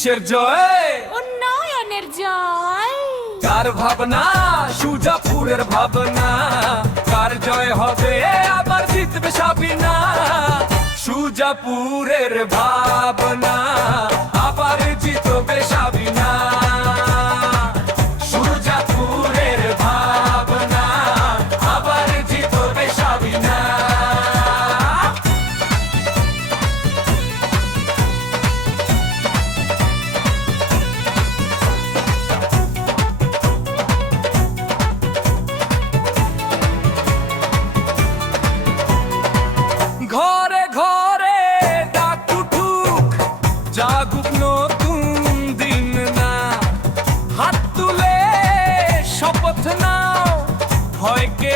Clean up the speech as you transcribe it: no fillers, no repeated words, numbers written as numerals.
কিসের জয়? উন্নয়নের জয়। কার ভাবনা? সুজাপুরের ভাবনা। কার জয় হবে? আবার জিতবে সাবিনা। সুজাপুরের ভাবনা, আবার জিতবে সাবিনা। সুজাপুরের ভাবনা, আবার জিতবে সাবিনা। ঘরে ঘরে ডাক উঠুক, জাগুক নতুন দিন না। হাত তুলে শপথ নাও, ভয়কে